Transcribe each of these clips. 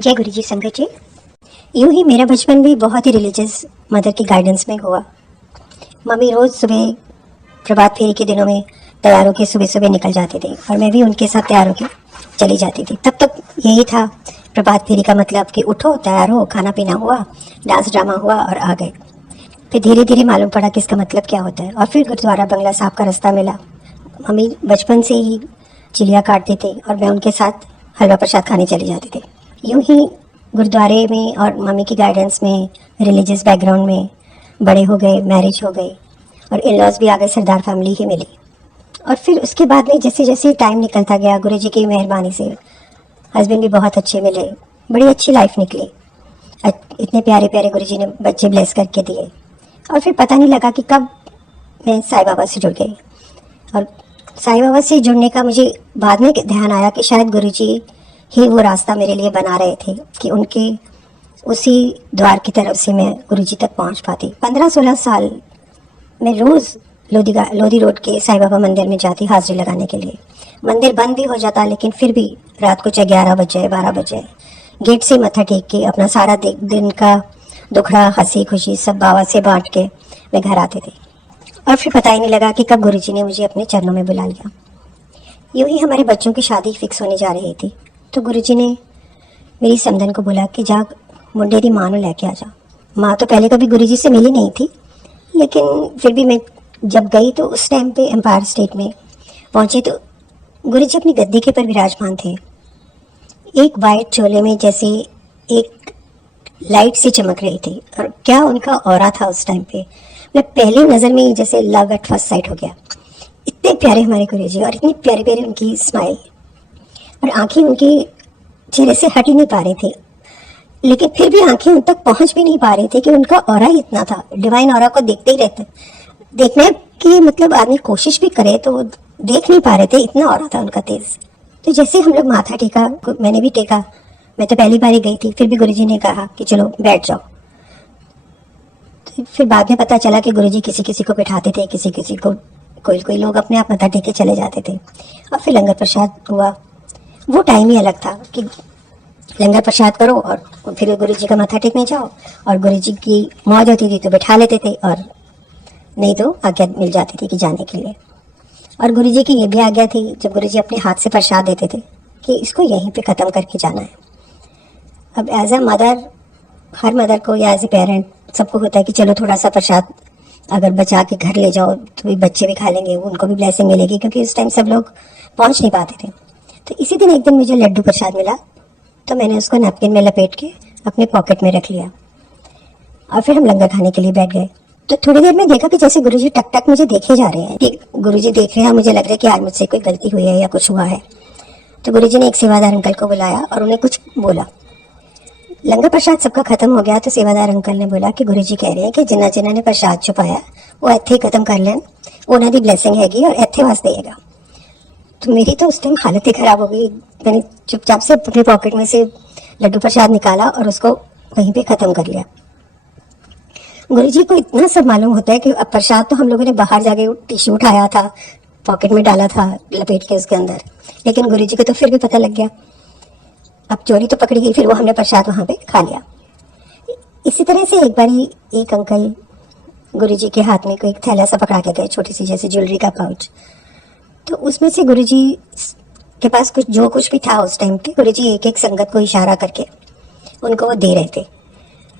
जय गुरु जी संगत जी। यूं ही मेरा बचपन भी बहुत ही रिलीजियस मदर की गाइडेंस में हुआ। मम्मी रोज़ सुबह प्रभात फेरी के दिनों में तैयार होकर सुबह सुबह निकल जाते थे और मैं भी उनके साथ तैयार होकर चली जाती थी। तब तक यही था प्रभात फेरी का मतलब कि उठो, तैयार हो, खाना पीना हुआ, डांस ड्रामा हुआ और आ गए। फिर धीरे धीरे मालूम पड़ा कि इसका मतलब क्या होता है और फिर गुरुद्वारा बंगला साहब का रास्ता मिला। मम्मी बचपन से ही चिड़िया काटते थे और मैं उनके साथ हलवा प्रसाद खाने चले जाते थे। यूं ही गुरुद्वारे में और मम्मी की गाइडेंस में, रिलीजियस बैकग्राउंड में बड़े हो गए, मैरिज हो गई और इन लॉज भी आ गए, सरदार फैमिली ही मिली। और फिर उसके बाद में जैसे जैसे टाइम निकलता गया, गुरुजी की मेहरबानी से हस्बैंड भी बहुत अच्छे मिले, बड़ी अच्छी लाइफ निकली। इतने प्यारे प्यारे गुरुजी ने बच्चे ब्लेस करके दिए और फिर पता नहीं लगा कि कब मैं साईं बाबा से जुड़ गई। और साईं बाबा से जुड़ने का मुझे बाद में ध्यान आया कि शायद गुरुजी ही वो रास्ता मेरे लिए बना रहे थे कि उनके उसी द्वार की तरफ से मैं गुरुजी तक पहुंच पाती। 15-16 साल मैं रोज़ लोधी रोड के साईं बाबा मंदिर में जाती हाजिरी लगाने के लिए। मंदिर बंद भी हो जाता लेकिन फिर भी रात को चाहे 11 बजे 12 बजे गेट से मत्था टेक के अपना सारा दिन का दुखड़ा हंसी खुशी सब बाबा से बांट के मैं घर आते थे। और फिर पता ही नहीं लगा कि कब गुरुजी ने मुझे अपने चरणों में बुला लिया। यूं ही हमारे बच्चों की शादी फिक्स होने जा रही थी तो गुरुजी ने मेरी समधन को बोला कि जा मुंडे दी माँ लेके आ जा। माँ तो पहले कभी गुरुजी से मिली नहीं थी, लेकिन फिर भी मैं जब गई तो उस टाइम पे एम्पायर स्टेट में पहुंचे तो गुरुजी अपनी गद्दी के पर विराजमान थे। एक वाइट चोले में जैसे एक लाइट सी चमक रही थी और क्या उनका ऑरा था उस टाइम पे। मैं पहली नज़र में जैसे लव एट फर्स्ट साइट हो गया। इतने प्यारे हमारे गुरुजी और इतनी प्यारी प्यारी उनकी स्माइल और आंखें उनके चेहरे से हट ही नहीं पा रही थी, लेकिन फिर भी आंखें उन तक पहुंच भी नहीं पा रही थी कि उनका ऑरा ही इतना था। डिवाइन ऑरा को देखते ही रहते, देखने की मतलब आदमी कोशिश भी करे तो देख नहीं पा रहे थे, इतना ऑरा था उनका तेज। तो जैसे हम लोग माथा टेका, मैंने भी टेका, मैं तो पहली बार ही गई थी, फिर भी गुरुजी ने कहा कि चलो बैठ जाओ। तो फिर बाद में पता चला कि गुरुजी किसी किसी को बिठाते थे, किसी किसी को, कोई कोई लोग अपने आप माथा टेके चले जाते थे। और फिर लंगर प्रसाद हुआ। वो टाइम ही अलग था कि लंगर प्रसाद करो और फिर गुरुजी का माथा टेकने जाओ और गुरुजी की मौज होती थी तो बैठा लेते थे और नहीं तो आज्ञा मिल जाती थी कि जाने के लिए। और गुरुजी की ये भी आज्ञा थी जब गुरुजी अपने हाथ से प्रसाद देते थे कि इसको यहीं पे ख़त्म करके जाना है। अब एज अ मदर, हर मदर को या एज ए पेरेंट सबको होता है कि चलो थोड़ा सा प्रसाद अगर बचा के घर ले जाओ तो बच्चे भी खा लेंगे, उनको भी ब्लेसिंग मिलेगी, क्योंकि उस टाइम सब लोग पहुंच नहीं पाते थे। तो इसी दिन एक दिन मुझे लड्डू प्रसाद मिला तो मैंने उसको नैपकिन में लपेट के अपने पॉकेट में रख लिया और फिर हम लंगर खाने के लिए बैठ गए। तो थोड़ी देर में देखा कि जैसे गुरुजी टक टक मुझे देखे जा रहे हैं, कि गुरुजी देख रहे हैं, मुझे लग रहा है कि आज मुझसे कोई गलती हुई है या कुछ हुआ है। तो गुरुजी ने एक सेवादार अंकल को बुलाया और उन्हें कुछ बोला। लंगर प्रसाद सबका खत्म हो गया तो सेवादार अंकल ने बोला कि गुरुजी कह रहे हैं कि जिन्ना जिन्ना ने प्रसाद छुपाया वो ਇੱਥੇ खत्म कर लें, उन्हों की ब्लेसिंग हैगी और ਇੱਥੇ वास्ते देगा। तो मेरी तो उस टाइम हालत ही खराब हो गई। मैंने चुपचाप से अपने पॉकेट में से लड्डू प्रसाद निकाला और उसको वहीं पे ख़त्म कर लिया। गुरुजी को इतना सब मालूम होता है कि अब प्रसाद तो हम लोगों ने बाहर जाके टिश्यू उठाया था, पॉकेट में डाला था लपेट के उसके अंदर, लेकिन गुरुजी को तो फिर भी पता लग गया। अब चोरी तो पकड़ी गई, फिर वो हमने प्रसाद वहाँ पे खा लिया। इसी तरह से एक बारी एक अंकल गुरुजी के हाथ में कोई थैला सा पकड़ा के गए, छोटी सी जैसे ज्वेलरी का पाउच। तो उसमें से गुरुजी के पास कुछ जो कुछ भी था उस टाइम पे, गुरुजी एक एक संगत को इशारा करके उनको वो दे रहे थे।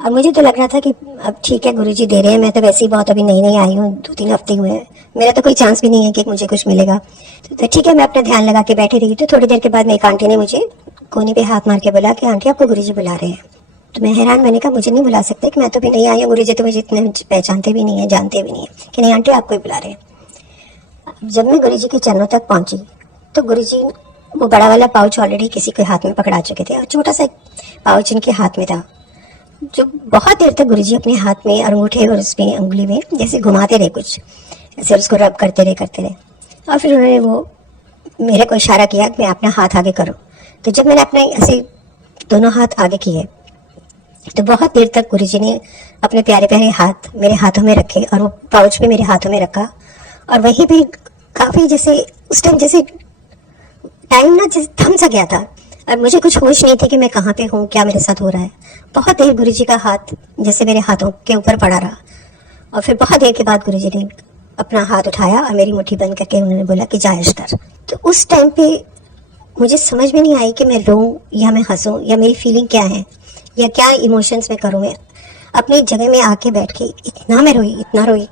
और मुझे तो लग रहा था कि अब ठीक है गुरुजी दे रहे हैं, मैं तो वैसे ही बहुत अभी नई नई आई हूँ, 2-3 हफ्ते हुए हैं, मेरा तो कोई चांस भी नहीं है कि मुझे कुछ मिलेगा। तो ठीक है, मैं अपना ध्यान लगा के बैठी रही। तो थोड़ी देर के बाद मेरी आंटी ने मुझे कोने पे हाथ मार के बोला कि आंटी आपको गुरुजी बुला रहे हैं। तो मैं हैरान, मैंने कहा मुझे नहीं बुला सकते कि मैं तो भी नहीं आई हूँ, गुरुजी तो मुझे इतने पहचानते भी नहीं है, जानते भी नहीं है। कि नहीं आंटी आपको ही बुला रहे हैं। जब मैं गुरुजी के चरणों तक पहुंची तो गुरुजी वो बड़ा वाला पाउच ऑलरेडी किसी के हाथ में पकड़ा चुके थे और छोटा सा पाउच इनके हाथ में था, जो बहुत देर तक गुरुजी अपने हाथ में अंगूठे और उसमें उंगली में जैसे घुमाते रहे, कुछ ऐसे उसको रब करते रहे। और फिर उन्होंने वो मेरे को इशारा किया कि मैं अपना हाथ आगे करो। तो जब मैंने अपने ऐसे दोनों हाथ आगे किए तो बहुत देर तक गुरुजी ने अपने प्यारे प्यारे हाथ मेरे हाथों में रखे और वो पाउच भी मेरे हाथों में रखा। और वहीं पे काफ़ी जैसे उस टाइम जैसे टाइम ना जैसे थम सा गया था और मुझे कुछ होश नहीं थी कि मैं कहाँ पे हूँ, क्या मेरे साथ हो रहा है। बहुत देर गुरुजी का हाथ जैसे मेरे हाथों के ऊपर पड़ा रहा, और फिर बहुत देर के बाद गुरुजी ने अपना हाथ उठाया और मेरी मुट्ठी बंद करके उन्होंने बोला कि जा कर। तो उस टाइम पे मुझे समझ में नहीं आई कि मैं रोऊं या मैं हंसूं या मेरी फीलिंग क्या है या क्या इमोशंस में करूं। मैं अपनी जगह में आके बैठ के इतना मैं रोई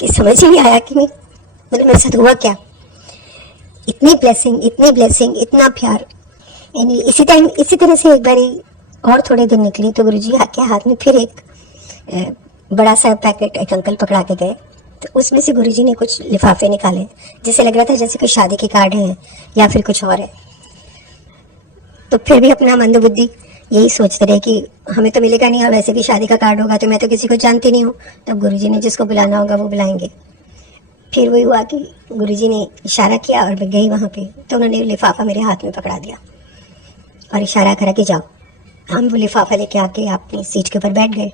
कि समझ ही नहीं आया कि मैं मतलब मेरे साथ हुआ क्या। इतनी ब्लेसिंग, इतना प्यार। इसी तरह से एक बारी और थोड़े दिन निकली तो गुरुजी के हाथ में फिर एक बड़ा सा पैकेट एक अंकल पकड़ा के गए। तो उसमें से गुरुजी ने कुछ लिफाफे निकाले, जिससे लग रहा था जैसे कोई शादी के कार्ड हैं या फिर कुछ और है। तो फिर भी अपना मंदबुद्धि यही सोचते रहे कि हमें तो मिलेगा नहीं, और वैसे भी शादी का कार्ड होगा तो मैं तो किसी को जानती नहीं हूँ, तब गुरुजी ने जिसको बुलाना होगा वो बुलाएंगे। फिर वही हुआ कि गुरुजी ने इशारा किया और मैं गई वहाँ पे, तो उन्होंने लिफाफा मेरे हाथ में पकड़ा दिया और इशारा करा कि जाओ। हम वो लिफाफा लेके आके अपनी सीट के ऊपर बैठ गए।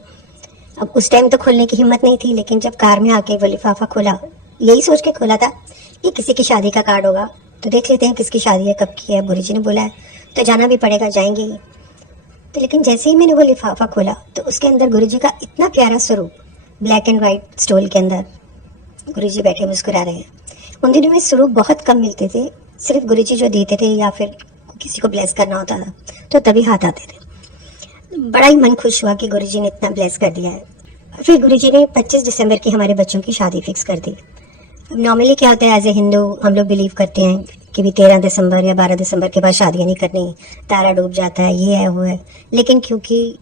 अब उस टाइम तो खोलने की हिम्मत नहीं थी, लेकिन जब कार में आके वो लिफाफा खोला, यही सोच के खोला था कि किसी की शादी का कार्ड होगा, तो देख लेते हैं किसकी शादी है, कब की है। गुरुजी ने बोला है तो जाना भी पड़ेगा, जाएंगे ही। तो लेकिन जैसे ही मैंने वो लिफाफा खोला तो उसके अंदर गुरुजी का इतना प्यारा स्वरूप, ब्लैक एंड वाइट स्टोल के अंदर गुरुजी बैठे मुस्कुरा रहे हैं। उन दिनों में स्वरूप बहुत कम मिलते थे, सिर्फ गुरुजी जो देते थे या फिर किसी को ब्लेस करना होता था तो तभी हाथ आते थे। बड़ा ही मन खुश हुआ कि गुरुजी ने इतना ब्लेस कर दिया है। फिर गुरुजी ने 25 दिसंबर की हमारे बच्चों की शादी फिक्स कर दी। अब नॉर्मली क्या होता है, एज ए हिंदू हम लोग बिलीव करते हैं कि भी 13 दिसंबर या 12 दिसंबर के बाद शादियाँ नहीं करनी, तारा डूब जाता है, ये है वो है। लेकिन क्योंकि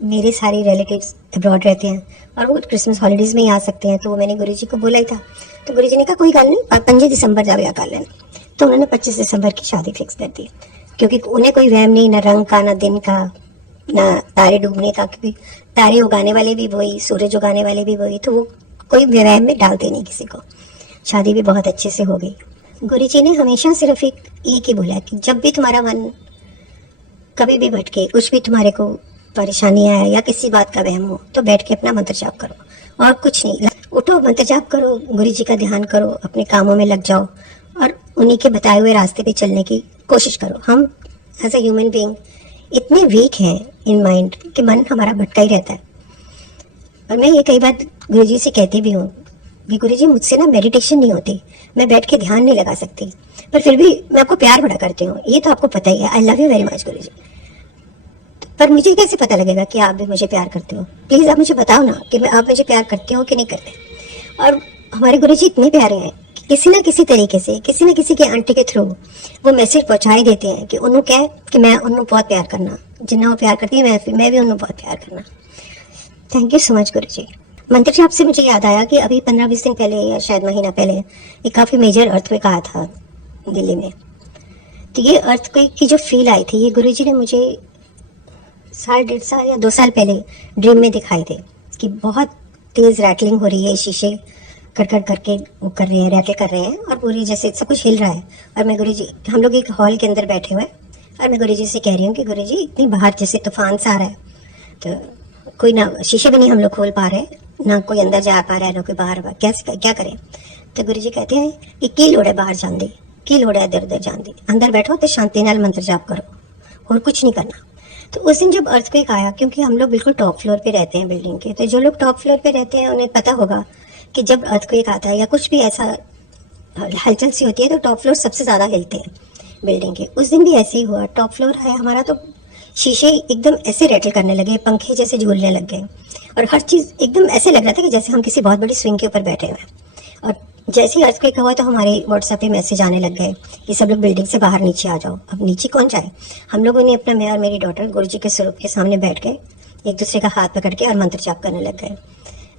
मेरे सारे रिलेटिव्स अब्रॉड रहते हैं और वो क्रिसमस हॉलीडेज में ही आ सकते हैं, तो मैंने गुरुजी को बोला ही था। तो गुरुजी ने कहा कोई गल नहीं, 5 दिसंबर जावे कर लेना। तो उन्होंने 25 दिसंबर की शादी फिक्स कर दी, क्योंकि उन्हें कोई वहम नहीं, ना रंग का, ना दिन का, ना तारे डूबने का, क्योंकि तारे उगाने वाले भी वही, सूरज उगाने वाले भी वही, तो वो कोई वहम में डालते नहीं किसी को। शादी भी बहुत अच्छे से हो गई। गुरुजी ने हमेशा सिर्फ एक ही बोला कि जब भी तुम्हारा मन कभी भी भटके, कुछ भी तुम्हारे को परेशानी आए या किसी बात का वहम हो, तो बैठ के अपना मंत्र जाप करो और कुछ नहीं। उठो, मंत्र जाप करो, गुरुजी का ध्यान करो, अपने कामों में लग जाओ और उन्हीं के बताए हुए रास्ते पे चलने की कोशिश करो। हम एज ए ह्यूमन बीइंग इतने वीक हैं इन माइंड कि मन हमारा भटका ही रहता है। और मैं ये कई बार गुरुजी से कहती भी हूँ कि गुरुजी मुझसे ना मेडिटेशन नहीं होती, मैं बैठ के ध्यान नहीं लगा सकती, पर फिर भी मैं आपको प्यार बड़ा करती हूँ, ये तो आपको पता ही है। I love you very much Guruji. पर मुझे कैसे पता लगेगा कि आप भी मुझे प्यार करते हो? प्लीज़ आप मुझे बताओ ना कि आप मुझे प्यार करते हो कि नहीं करते। और हमारे गुरुजी इतने प्यारे हैं कि किसी ना किसी तरीके से, किसी न किसी के आंटी के थ्रू वो मैसेज पहुँचा ही देते हैं कि उन्होंने क्या है कि मैं उन्होंने बहुत प्यार करना, जिन्ना वो प्यार करती है मैं भी उन्होंने बहुत प्यार करना। थैंक यू सो मच गुरुजी। मंत्र जाप से मुझे याद आया कि अभी 15-20 दिन पहले या शायद महीना पहले एक काफ़ी मेजर अर्थक्वेक आया था दिल्ली में। तो ये अर्थक्वेक की जो फील आई थी, ये गुरुजी ने मुझे 1.5 साल या 2 साल पहले ड्रीम में दिखाई थे कि बहुत तेज़ रैटलिंग हो रही है, शीशे कड़कड़ करके वो कर रहे हैं, रैटल कर रहे हैं और पूरी जैसे सब कुछ हिल रहा है। और मैं गुरुजी, हम लोग एक हॉल के अंदर बैठे हुए हैं और मैं गुरुजी से कह रही हूँ कि गुरुजी इतनी बाहर जैसे तूफान सा आ रहा है, तो कोई ना शीशे भी नहीं हम लोग खोल पा रहे, ना कोई अंदर जा पा रहा है, ना कोई बाहर, कैसे क्या करें। तो गुरुजी कहते हैं कि की लोड़ है बाहर जान दी, की लोड़ है इधर उधर जान दी, अंदर बैठो तो शांति नाल मंत्र जाप करो और कुछ नहीं करना। तो उस दिन जब अर्थक्वेक आया, क्योंकि हम लोग बिल्कुल टॉप फ्लोर पे रहते हैं बिल्डिंग के, तो जो लोग टॉप फ्लोर पे रहते हैं उन्हें पता होगा कि जब अर्थक्वेक आता है या कुछ भी ऐसा हलचल सी होती है तो टॉप फ्लोर सबसे ज़्यादा हिलते हैं बिल्डिंग के। उस दिन भी ऐसे ही हुआ, टॉप फ्लोर है हमारा, तो शीशे एकदम ऐसे रैटल करने लगे, पंखे जैसे झूलने लग गए और हर चीज़ एकदम ऐसे लग रहा था कि जैसे हम किसी बहुत बड़ी स्विंग के ऊपर बैठे हुए हैं। और जैसे ही अर्थक्वेक हुआ तो हमारे व्हाट्सएप पे मैसेज आने लग गए कि सब लोग बिल्डिंग से बाहर नीचे आ जाओ। अब नीचे कौन जाए? हम लोगों ने अपना, मैं और मेरी डॉटर गुरुजी के स्वरूप के सामने बैठ गए, एक दूसरे का हाथ पकड़ के और मंत्र जाप करने लग गए।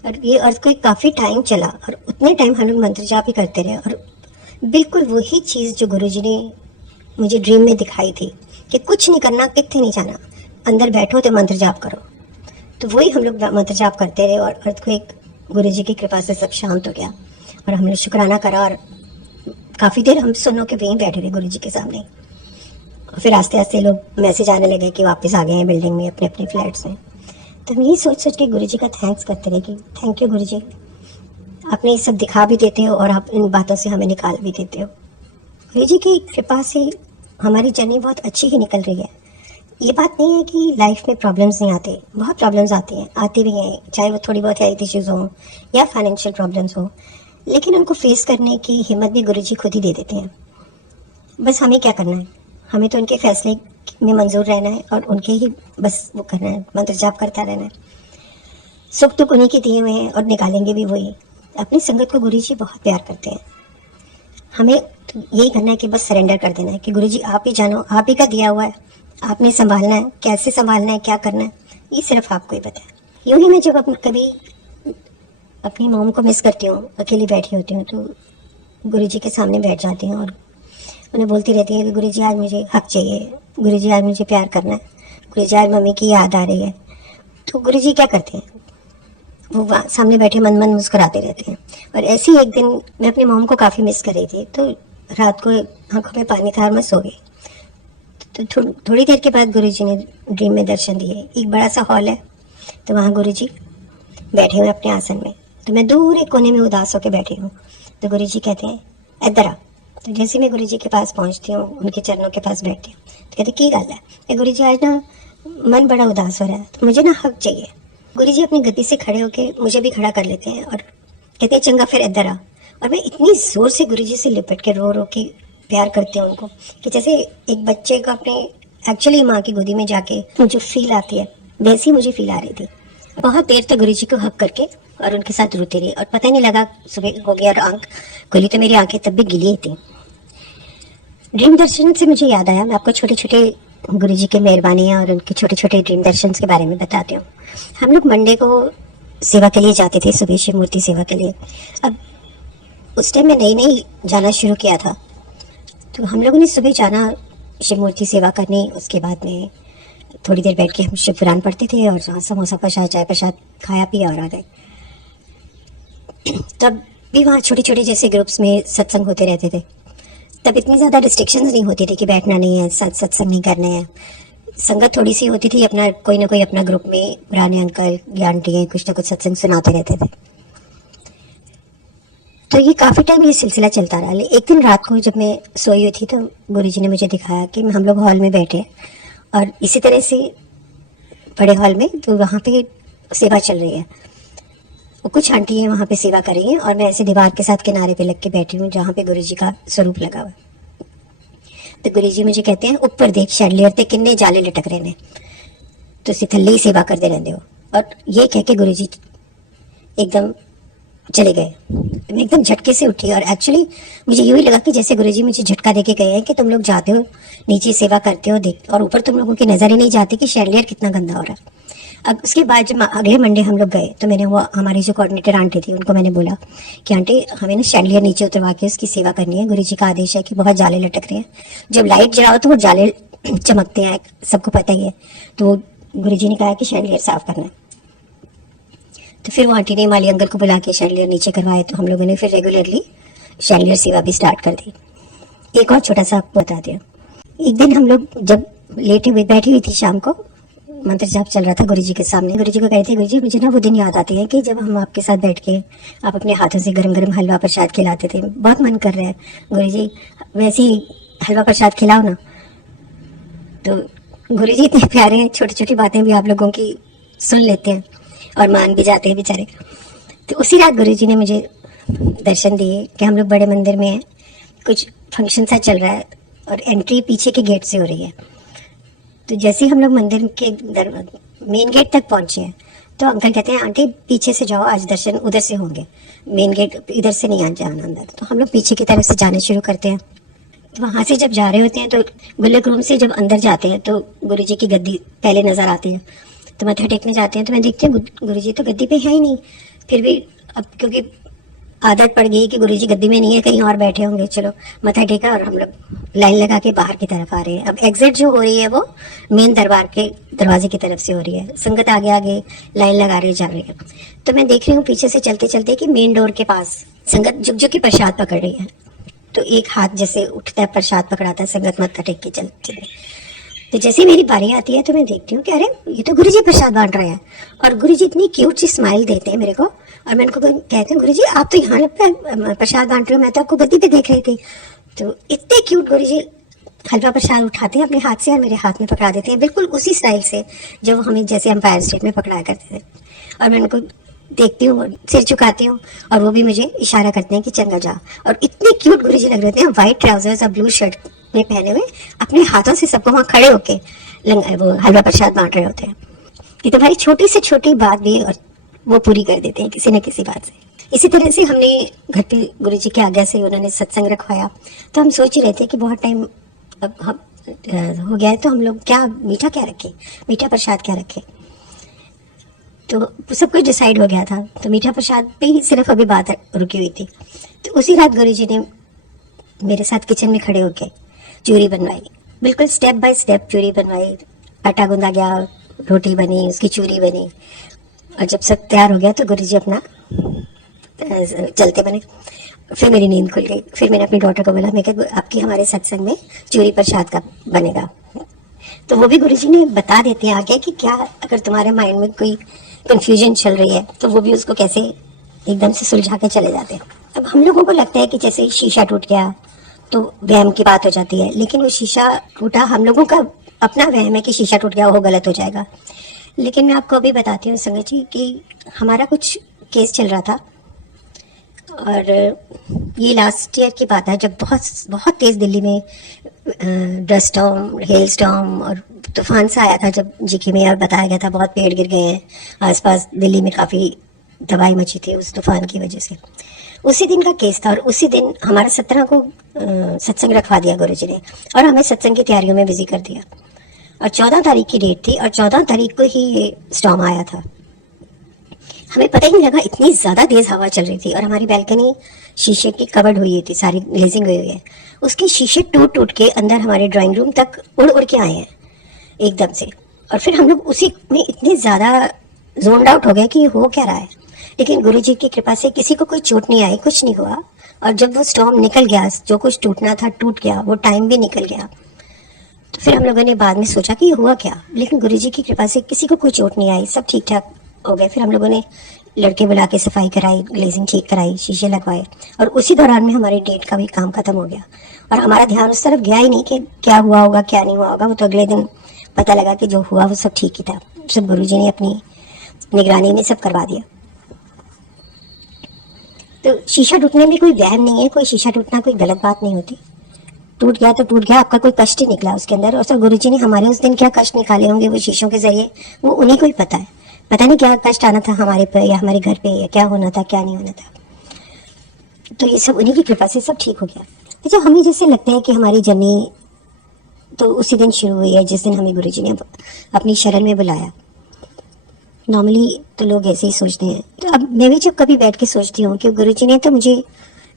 और ये अर्थक्वेक काफ़ी टाइम चला और उतने टाइम हम लोग मंत्र जाप ही करते रहे। और बिल्कुल वही चीज़ जो गुरुजी ने मुझे ड्रीम में दिखाई थी कि कुछ नहीं करना, कितने नहीं जाना, अंदर बैठो तो मंत्र जाप करो, तो वही हम लोग मंत्र जाप करते रहे। और अर्थक्वेक गुरुजी की कृपा से सब शांत हो गया और हमने शुक्राना करा और काफ़ी देर हम सुनो के वहीं बैठे रहे गुरुजी के सामने। और फिर आस्ते आस्ते लोग मैसेज आने लगे कि वापस आ गए हैं बिल्डिंग में, अपने अपने फ्लैट्स में। तो हम यही सोच के गुरुजी का थैंक्स करते रहे कि थैंक यू गुरुजी, आपने ये सब दिखा भी देते हो और आप इन बातों से हमें निकाल भी देते हो। गुरुजी की कृपा से हमारी जर्नी बहुत अच्छी ही निकल रही है। ये बात नहीं है कि लाइफ में प्रॉब्लम्स नहीं आते, बहुत प्रॉब्लम्स आती हैं, आती भी हैं, चाहे वो थोड़ी बहुत हेल्थ इश्यूज़ हों या फाइनेंशियल प्रॉब्लम्स हो, लेकिन उनको फेस करने की हिम्मत भी गुरुजी खुद ही दे देते हैं। बस हमें क्या करना है, हमें तो उनके फैसले में मंजूर रहना है और उनके ही बस वो करना है, मंत्र जाप करता रहना है। सुख दुख उन्हीं के दिए हुए हैं और निकालेंगे भी वही। अपनी संगत को गुरुजी बहुत प्यार करते हैं। हमें तो यही करना है कि बस सरेंडर कर देना है कि गुरुजी आप ही जानो, आप ही का दिया हुआ है, आपने संभालना है, कैसे संभालना है, क्या करना है, ये सिर्फ आपको ही पता है। यूँ ही मैं जब कभी अपनी मॉम को मिस करती हूँ, अकेली बैठी होती हूँ, तो गुरुजी के सामने बैठ जाती हूँ और उन्हें बोलती रहती है कि गुरुजी आज मुझे हक चाहिए, गुरुजी आज मुझे प्यार करना है, गुरुजी आज मम्मी की याद आ रही है। तो गुरुजी क्या करते हैं, वो सामने बैठे मन मन मुस्कुराते रहते हैं। और ऐसे ही एक दिन मैं अपनी मॉम को काफ़ी मिस कर रही थी, तो रात को आंखों में पानी था और मैं सो गई। तो थोड़ी देर के बाद गुरुजी ने ड्रीम में दर्शन दिए। एक बड़ा सा हॉल है, तो वहाँ गुरुजी बैठे हुए अपने आसन में, तो मैं दूर एक कोने में उदास होकर बैठी हूँ। तो गुरुजी कहते हैं इधर आ। तो जैसे मैं गुरुजी के पास पहुँचती हूँ, उनके चरणों के पास बैठती हूँ, तो कहते की गल है गुरुजी, आज ना मन बड़ा उदास हो रहा है, तो मुझे ना हक चाहिए। गुरुजी अपनी गद्दी से खड़े होकर मुझे भी खड़ा कर लेते हैं और कहते हैं चंगा फिर इधर आ। और मैं इतनी ज़ोर से गुरुजी से लिपट के रो के प्यार करती हूँ उनको, कि जैसे एक बच्चे को अपने एक्चुअली माँ की गोदी में जाके जो फील आती है, वैसी मुझे फील आ रही थी। बहुत देर तक गुरुजी को हक करके और उनके साथ रोती रही और पता ही नहीं लगा सुबह हो गया और आंख खुली तो मेरी आंखें तब भी गिली ही थी। ड्रीम दर्शन से मुझे याद आया, मैं आपको छोटे छोटे गुरुजी की मेहरबानियाँ और उनके छोटे छोटे ड्रीम दर्शन के बारे में बताती हूँ। हम लोग मंडे को सेवा के लिए जाते थे, सुबह शिव मूर्ति सेवा के लिए। अब उस टाइम में नई जाना शुरू किया था, तो हम लोगों ने सुबह जाना शिव मूर्ति सेवा करने, उसके बाद में थोड़ी देर बैठ के हम शिव पुराण पढ़ते थे और समोसा प्रसाद चाय प्रसाद खाया पिया और आ गए। तब भी वहाँ छोटे छोटे जैसे ग्रुप्स में सत्संग होते रहते थे। तब इतनी ज़्यादा रिस्ट्रिक्शंस नहीं होती थी कि बैठना नहीं है, सत्संग नहीं करने हैं। संगत थोड़ी सी होती थी, अपना कोई ना कोई अपना ग्रुप में पुराने अंकल या आंटी कुछ ना कुछ सत्संग सुनाते रहते थे। तो ये काफ़ी टाइम ये सिलसिला चलता रहा। एक दिन रात को जब मैं सोई हुई थी, तो गुरुजी ने मुझे दिखाया कि हम लोग हॉल में बैठे और इसी तरह से बड़े हॉल में, तो वहाँ पे सेवा चल रही है। वो कुछ आंटी हैं वहाँ पे सेवा कर रही हैं और मैं ऐसे दीवार के साथ किनारे पे लग के बैठी हूँ जहाँ पे गुरुजी का स्वरूप लगा हुआ। तो गुरुजी मुझे कहते हैं ऊपर देख शैंडलियर ते किन्ने जाले लटक रहे ने, तो इसी थल्ले ही सेवा करते रहते हो। और ये कह के गुरुजी एकदम चले गए। मैं एकदम झटके से उठी और एक्चुअली मुझे यूँ ही लगा कि जैसे गुरुजी मुझे झटका दे के गए हैं कि तुम लोग जाते हो नीचे सेवा करते हो देख, और ऊपर तुम लोगों की नज़र ही नहीं जाती कि शैंडलियर कितना गंदा हो रहा है। अब उसके बाद जब अगले मंडे हम लोग गए, तो मैंने वो हमारी जो कोऑर्डिनेटर आंटी थी उनको मैंने बोला कि आंटी हमें ना शैंडलियर नीचे उतरवा के उसकी सेवा करनी है, गुरुजी का आदेश है कि बहुत जाले लटक रहे हैं। जब लाइट जलाओ तो वो जाले चमकते हैं, सबको पता ही है। तो गुरुजी ने कहा कि शैंडलियर साफ करना है। तो फिर वो आंटी ने माली अंकल को बुला के शैंडलियर नीचे करवाए, तो हम लोगों ने फिर रेगुलरली शैंडलियर सेवा भी स्टार्ट कर दी। एक और छोटा सा आपको बता दिया, एक दिन हम लोग जब लेटे हुए बैठी हुई थी, शाम को मंत्र जाप चल रहा था गुरुजी के सामने। गुरुजी को कहते गुरुजी मुझे ना वो दिन याद आते हैं कि जब हम आपके साथ बैठ के आप अपने हाथों से गरम गरम हलवा प्रसाद खिलाते थे, बहुत मन कर रहा है गुरुजी वैसे ही हलवा प्रसाद खिलाओ ना। तो गुरुजी इतने प्यारे हैं, छोटी छोटी बातें भी आप लोगों की सुन लेते हैं और मान भी जाते हैं बेचारे। तो उसी रात गुरुजी ने मुझे दर्शन दिए कि हम लोग बड़े मंदिर में हैं, कुछ फंक्शन सा चल रहा है और एंट्री पीछे के गेट से हो रही है। तो जैसे ही हम लोग मंदिर के मेन गेट तक पहुंचे हैं, तो अंकल कहते हैं आंटी पीछे से जाओ, आज दर्शन उधर से होंगे, मेन गेट इधर से नहीं जाना अंदर। तो हम लोग पीछे की तरफ से जाने शुरू करते हैं। तो वहाँ से जब जा रहे होते हैं, तो गुल्लक रूम से जब अंदर जाते हैं, तो गुरुजी की गद्दी पहले नज़र आती है। तो मत्था टेकने जाते हैं, तो मैं देखती हूँ गुरुजी तो गद्दी पे है ही नहीं। फिर भी अब क्योंकि आदत पड़ गई कि गुरुजी गद्दी में नहीं है, कहीं और बैठे होंगे, चलो मत्था टेका और हम लोग लाइन लगा के बाहर की तरफ आ रहे हैं। अब एग्जिट जो हो रही है वो मेन दरबार के दरवाजे की तरफ से हो रही है। संगत आगे आगे लाइन लगा रही जा रही है। तो मैं देख रही हूँ पीछे से चलते चलते कि मेन डोर के पास संगत झुक झुक के प्रसाद पकड़ रही है। तो एक हाथ जैसे उठता है प्रसाद पकड़ाता है, संगत मत्था टेक के चलते। तो जैसे मेरी बारी आती है, तो मैं देखती हूँ कि अरे ये तो गुरुजी प्रसाद बांट रहे हैं और गुरुजी इतनी क्यूट सी स्माइल देते हैं मेरे को। और मैं उनको कहती हूँ गुरुजी आप तो यहाँ लगता है प्रसाद बांट रहे हो, मैं तो आपको गद्दी पे देख रही थी। तो इतने क्यूट गुरुजी हलवा प्रसाद उठाते हैं अपने हाथ से और मेरे हाथ में पकड़ा देते हैं, बिल्कुल उसी स्टाइल से जो वो हमें जैसे एम्पायर स्टेट में पकड़ाया करते थे। और मैं उनको देखती हूँ, सिर झुकाती हूँ और वो भी मुझे इशारा करते हैं कि चंगा जा। और इतने क्यूट गुरुजी लग रहे थे, व्हाइट ट्राउजर्स और ब्लू शर्ट में पहने हुए, अपने हाथों से सबको वहाँ खड़े होके वो हलवा प्रसाद बांट रहे होते हैं कि तुम्हारी छोटी से छोटी बात भी और वो पूरी कर देते हैं किसी न किसी बात से। इसी तरह से हमने घर पे गुरुजी की आज्ञा से उन्होंने सत्संग रखवाया, तो हम सोच ही रहे थे कि बहुत टाइम अब हम हो गया है, तो हम लोग क्या मीठा क्या रखें, मीठा प्रसाद क्या रखें। तो सब कुछ डिसाइड हो गया था, तो मीठा प्रसाद पे ही सिर्फ अभी बात रुकी हुई थी। तो उसी रात गुरुजी ने मेरे साथ किचन में खड़े होके चूरी बनवाई, बिल्कुल स्टेप बाय स्टेप चूरी बनवाई। आटा गूंदा गया, रोटी बनी, उसकी चूरी बनी, और जब सब तैयार हो गया तो गुरुजी अपना चलते बने। फिर मेरी नींद खुल गई। फिर मैंने अपनी डॉटर को बोला, मैं कहा आपकी हमारे सत्संग में चूरी प्रसाद का बनेगा। तो वो भी गुरुजी ने बता देते हैं आगे कि क्या अगर तुम्हारे माइंड में कोई कंफ्यूजन चल रही है तो वो भी उसको कैसे एकदम से सुलझा के चले जाते हैं। अब हम लोगों को लगता है कि जैसे शीशा टूट गया तो वहम की बात हो जाती है, लेकिन वो शीशा टूटा हम लोगों का अपना वहम है कि शीशा टूट गया वो गलत हो जाएगा। लेकिन मैं आपको अभी बताती हूँ संगत जी कि हमारा कुछ केस चल रहा था, और ये लास्ट ईयर की बात है जब बहुत बहुत तेज़ दिल्ली में डस्ट स्टॉर्म, हेल स्टॉर्म और तूफान सा आया था। जब जीके में और बताया गया था बहुत पेड़ गिर गए हैं आसपास, दिल्ली में काफ़ी तबाही मची थी उस तूफान की वजह से। उसी दिन का केस था और उसी दिन हमारा 17 को सत्संग रखवा दिया गुरुजी ने, और हमें सत्संग की तैयारियों में बिजी कर दिया। और 14 तारीख की डेट थी और 14 तारीख को ही ये स्टॉर्म आया था। हमें पता ही नहीं लगा, इतनी ज़्यादा तेज़ हवा चल रही थी और हमारी बैल्कनी शीशे की कवर्ड हुई थी, सारी ग्लेजिंग हुई हुई है। उसके शीशे टूट टूट के अंदर हमारे ड्राइंग रूम तक उड़ उड़ के आए हैं एकदम से। और फिर हम लोग उसी में इतने ज़्यादा जोन आउट हो गए कि हो क्या रहा है। लेकिन गुरुजी की कृपा से किसी को कोई चोट नहीं आई, कुछ नहीं हुआ। और जब वो स्टॉर्म निकल गया, जो कुछ टूटना था टूट गया, वो टाइम भी निकल गया। तो फिर हम लोगों ने बाद में सोचा कि हुआ क्या, लेकिन गुरुजी की कृपा से किसी को कोई चोट नहीं आई, सब ठीक ठाक हो गए। फिर हम लोगों ने लड़के बुला के सफाई कराई, ग्लेजिंग ठीक कराई, शीशे लगवाए, और उसी दौरान में हमारी डेट का भी काम खत्म हो गया। और हमारा ध्यान उस तरफ गया ही नहीं कि क्या हुआ होगा क्या नहीं हुआ होगा। वो तो अगले दिन पता लगा कि जो हुआ वो सब ठीक ही था, सब गुरुजी ने अपनी निगरानी में सब करवा दिया। तो शीशा टूटने में कोई वहम नहीं है, कोई शीशा टूटना कोई गलत बात नहीं होती। टूट गया तो टूट गया, आपका कोई कष्ट ही निकला उसके अंदर। और सब गुरुजी ने हमारे उस दिन क्या कष्ट निकाले होंगे वो शीशों के जरिए, वो उन्हीं को ही पता है। पता नहीं क्या कष्ट आना था हमारे पे या हमारे घर पे, या क्या होना था क्या नहीं होना था। तो ये सब उन्हीं की कृपा से सब ठीक हो गया। अच्छा, हमें जैसे लगता है कि हमारी जर्नी तो उसी दिन शुरू हुई है जिस दिन हमें गुरुजी ने अपनी शरण में बुलाया। नॉर्मली तो लोग ऐसे ही सोचते हैं। तो अब मैं भी जब कभी बैठ के सोचती हूँ कि गुरुजी ने तो मुझे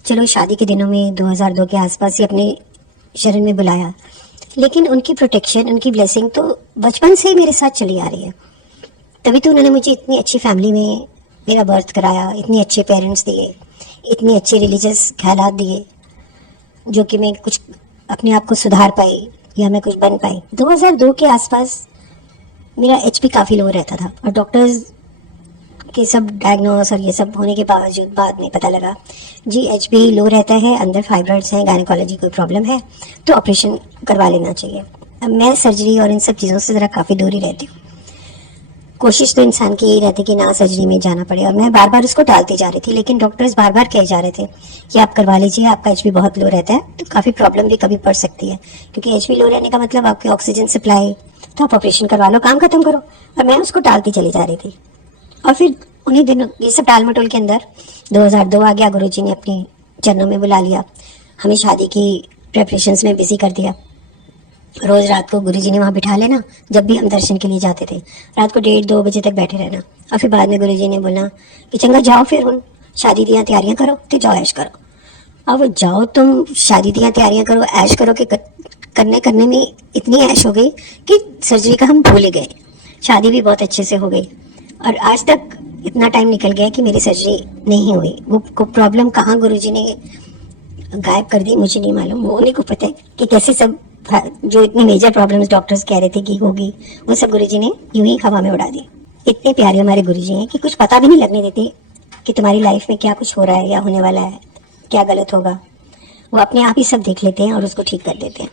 चलो शादी के दिनों में 2002 के आसपास ही अपने शरण में बुलाया, लेकिन उनकी प्रोटेक्शन, उनकी ब्लेसिंग तो बचपन से ही मेरे साथ चली आ रही है। तभी तो उन्होंने मुझे इतनी अच्छी फैमिली में मेरा बर्थ कराया, इतने अच्छे पेरेंट्स दिए, इतने अच्छे रिलीजियस ख्यालात दिए, जो कि मैं कुछ अपने आप को सुधार पाई या मैं कुछ बन पाई। 2002 के आसपास मेरा HP काफ़ी लो रहता था, और डॉक्टर्स के सब डायग्नोस और ये सब होने के बावजूद बाद में पता लगा जी HP लो रहता है, अंदर फाइब्रॉइड्स हैं, गायनेकोलॉजी कोई प्रॉब्लम है, तो ऑपरेशन करवा लेना चाहिए। अब मैं सर्जरी और इन सब चीज़ों से ज़रा काफ़ी दूर ही रहती हूँ। कोशिश तो इंसान की यही रहती कि ना सर्जरी में जाना पड़े, और मैं बार बार उसको टालती जा रही थी। लेकिन डॉक्टर्स बार बार कहे जा रहे थे कि आप करवा लीजिए, आपका HP बहुत लो रहता है, तो काफ़ी प्रॉब्लम भी कभी पड़ सकती है, क्योंकि HP लो रहने का मतलब आपके ऑक्सीजन सप्लाई, तो आप ऑपरेशन करवा लो, काम खत्म करो। और मैं उसको टालती चली जा रही थी। और फिर उन्हीं दिनों ये सब टाल मटोल के अंदर 2002 आ गया। गुरुजी ने अपने चरणों में बुला लिया, हमें शादी की प्रेपरेशंस में बिजी कर दिया। रोज रात को गुरुजी ने वहाँ बिठा लेना, जब भी हम दर्शन के लिए जाते थे, रात को 1:30-2 बजे तक बैठे रहना। और फिर बाद में गुरुजी ने बोलना कि चंगा जाओ, फिर हम शादी दियाँ तैयारियाँ करो, तो जाओ ऐश करो। अब जाओ तुम शादी दियाँ तैयारियाँ करो, ऐश करो कि करने में इतनी ऐश हो गई कि सर्जरी का हम भूल ही गए। शादी भी बहुत अच्छे से हो गई, और आज तक इतना टाइम निकल गया कि मेरी सर्जरी नहीं हुई। वो प्रॉब्लम कहाँ गुरुजी ने गायब कर दी मुझे नहीं मालूम, वो उन्हीं को पता है कि कैसे सब जो इतनी मेजर प्रॉब्लम्स डॉक्टर्स कह रहे थे कि होगी, वो सब गुरुजी ने यूं ही हवा में उड़ा दी। इतने प्यारे हमारे गुरुजी हैं कि कुछ पता भी नहीं लगने देते कि तुम्हारी लाइफ में क्या कुछ हो रहा है या होने वाला है, क्या गलत होगा। वो अपने आप ही सब देख लेते हैं और उसको ठीक कर देते हैं।